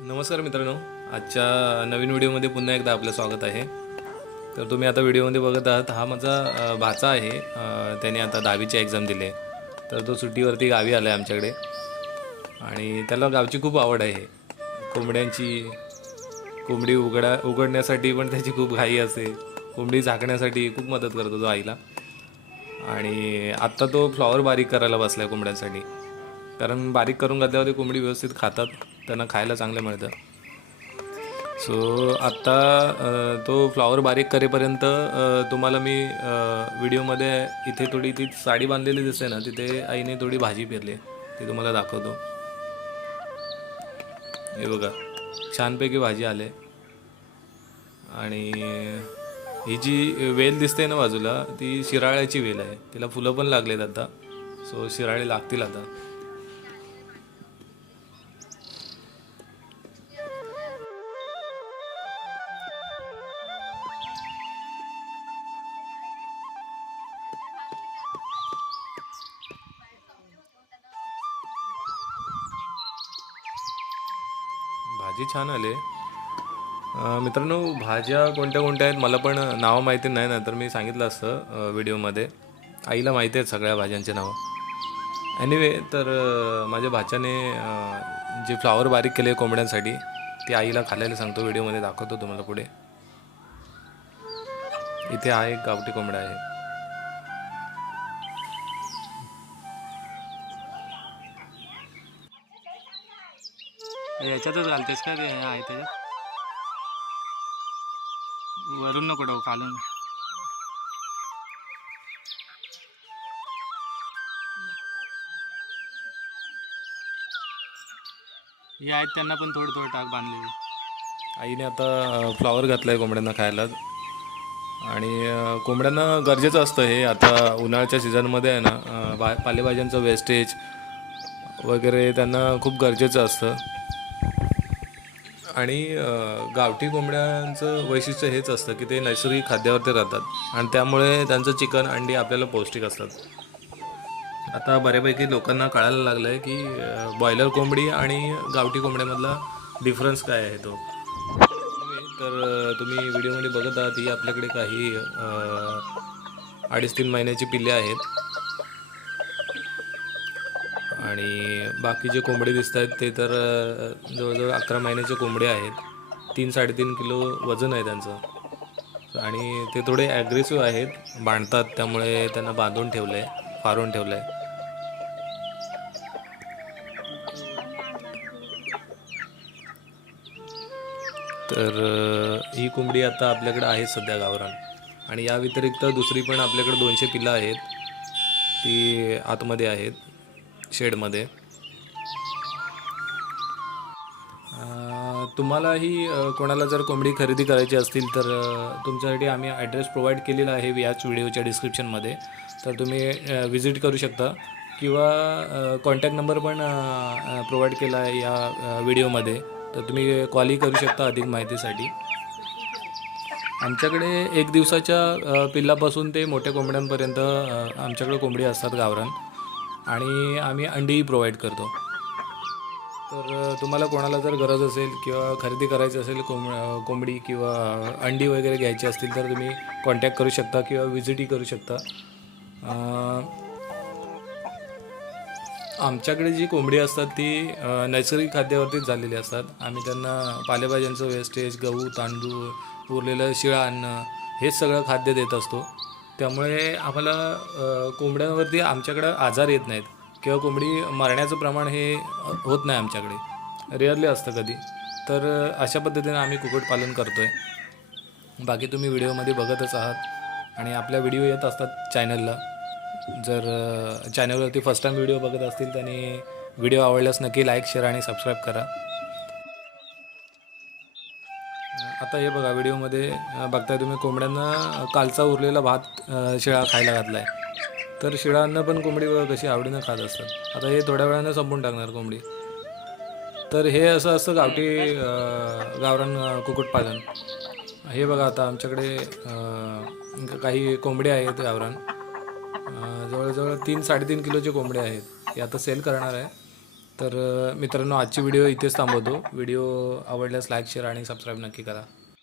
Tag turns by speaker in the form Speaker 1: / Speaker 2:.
Speaker 1: नमस्कार मित्रांनो. आजच्या नवीन व्हिडिओमध्ये पुन्हा एकदा आपलं स्वागत आहे. तर तुम्ही आता व्हिडिओमध्ये बघत आहात हा माझा भाचा आहे. त्याने आता दहावीची एक्झाम दिली आहे. तर तो सुट्टीवरती गावी आला आहे आमच्याकडे. आणि त्याला गावची खूप आवड आहे. कोंबड्यांची कोंबडी उघडा उघडण्यासाठी पण त्याची खूप घाई असते. कोंबडी झाकण्यासाठी खूप मदत करतो तो आईला. आणि आत्ता तो फ्लॉवर बारीक करायला बसला आहे कोंबड्यांसाठी. कारण बारीक करून घातल्यावर ते कोंबडी व्यवस्थित खातात. त्यांना खायला चांगलं मिळतं. सो आत्ता तो फ्लॉवर बारीक करेपर्यंत तुम्हाला मी व्हिडिओमध्ये इथे थोडी ती साडी बांधलेली दिसते ना तिथे आईने थोडी भाजी पेरली. ती तुम्हाला दाखवतो. हे बघा. छानपैकी भाजी आले. आणि ही जी वेल दिसते ना बाजूला ती शिराळ्याची वेल आहे. तिला फुलं पण लागलेत आता. सो शिराळे लागतील आता. भाजी छान आले. मित्रांनो भाज्या कोणत्या कोणत्या आहेत मला पण नावं माहिती नाही ना तर मी सांगितलं असतं व्हिडिओमध्ये. आईला माहिती आहेत सगळ्या भाज्यांचे नावं. एनिवे तर माझ्या भाच्याने जे फ्लावर बारीक केले कोंबड्यांसाठी ते आईला खाल्ल्याला सांगतो व्हिडिओमध्ये दाखवतो तुम्हाला पुढे. इथे हा एक गावठी कोंबडा आहे.
Speaker 2: याच्यातच घालतेस का ते? आहे त्याच्यात वरून नको डाऊ खालून. हे आहेत त्यांना पण थोडं थोडं टाक बांधलेली.
Speaker 1: आईने आता फ्लॉवर घातला आहे कोंबड्यांना खायला. आणि अ, कोंबड्यांना गरजेचं असतं हे. आता उन्हाळ्याच्या सीझनमध्ये आहे ना अ, बा पालेभाज्यांचं वेस्टेज वगैरे त्यांना खूप गरजेचं असतं. आणि गावठी कोंबड्यांचं वैशिष्ट्य हेच असतं की ते नैसर्गिक खाद्यावरती राहतात. आणि त्यामुळे त्यांचं चिकन अंडी आपल्याला पौष्टिक असतात. आता बऱ्यापैकी लोकांना कळायला लागलं आहे की बॉयलर कोंबडी आणि गावठी कोंबड्यामधला डिफरन्स काय आहे तो? तर तुम्ही व्हिडिओमध्ये बघत आहात ही आपल्याकडे काही अडीच तीन महिन्याची पिल्ले आहेत. आणि बाकी जे कोंबडे दिसत आहेत ते तर जवळजवळ अकरा महिन्याचे कोंबडे आहेत. तीन साडेतीन किलो वजन आहे त्यांचं. आणि ते थोडे ॲग्रेसिव्ह आहेत बांधतात त्यामुळे त्यांना बांधून ठेवलं आहे फारून ठेवलं आहे तर ही कोंबडी आता आपल्याकडे आहे सध्या गावरान. आणि या व्यतिरिक्त दुसरी पण आपल्याकडे दोनशे पिल्लं आहेत. ती आतमध्ये आहेत. शेडमध्ये. तुम्हालाही कोणाला जर कोंबडी खरेदी करायची असतील तर तुमच्यासाठी आम्ही ॲड्रेस प्रोव्हाइड केलेला आहे याच व्हिडिओच्या डिस्क्रिप्शनमध्ये तर तुम्ही विजिट करू शकता. किंवा कॉन्टॅक्ट नंबर पण प्रोव्हाइड केला आहे या व्हिडिओमध्ये. तर तुम्ही कॉलही करू शकता अधिक माहितीसाठी. आमच्याकडे एक दिवसाच्या पिल्लापासून ते मोठ्या कोंबड्यांपर्यंत आमच्याकडे कोंबडी असतात गावरान. आणि आम्ही अंडीही प्रोव्हाइड करतो. तर तुम्हाला कोणाला जर गरज असेल किंवा खरेदी करायची असेल कोंब कोंबडी किंवा अंडी वगैरे घ्यायची असतील तर तुम्ही कॉन्टॅक्ट करू शकता किंवा विजिटही करू शकता. आमच्याकडे जी कोंबडी असतात ती नैसर्गिक खाद्यावरतीच झालेली असतात. आम्ही त्यांना पालेभाज्यांचं वेस्टेज गहू तांदूळ उरलेलं शिळा अन्न हेच सगळं खाद्य देत असतो. त्यामुळे आम्हाला कोंबड्यांवरती आमच्याकडं आजार येत नाहीत. किंवा कोंबडी मरण्याचं प्रमाण हे होत नाही आमच्याकडे. रेअरली असतं कधी. तर अशा पद्धतीनं आम्ही कुक्कुटपालन करतो आहे बाकी तुम्ही व्हिडिओमध्ये बघतच आहात. आणि आपल्या व्हिडिओ येत असतात चॅनलला. जर चॅनलवरती फर्स्ट टाईम व्हिडिओ बघत असतील त्यांनी व्हिडिओ आवडल्यास नक्की लाईक शेअर आणि सबस्क्राईब करा. आता हे बघा व्हिडिओमध्ये बघताय तुम्ही कोंबड्यांना कालचा उरलेला भात शिळा खायला घातला आहे तर शिळांना पण कोंबडी कशी आवडीनं खात असतात. आता हे थोड्या वेळानं संपून टाकणार कोंबडी. तर हे असं असतं गावठी गावरान कुक्कुटपालन. हे बघा आता आमच्याकडे काही कोंबडे आहेत गावरान. जवळजवळ तीन साडेतीन किलोचे कोंबडे आहेत. हे आता सेल करणार आहे. तर मित्रांनो आजची व्हिडिओ इथेच थांबवतो. व्हिडिओ आवडल्यास लाईक शेअर आणि सबस्क्राईब नक्की करा.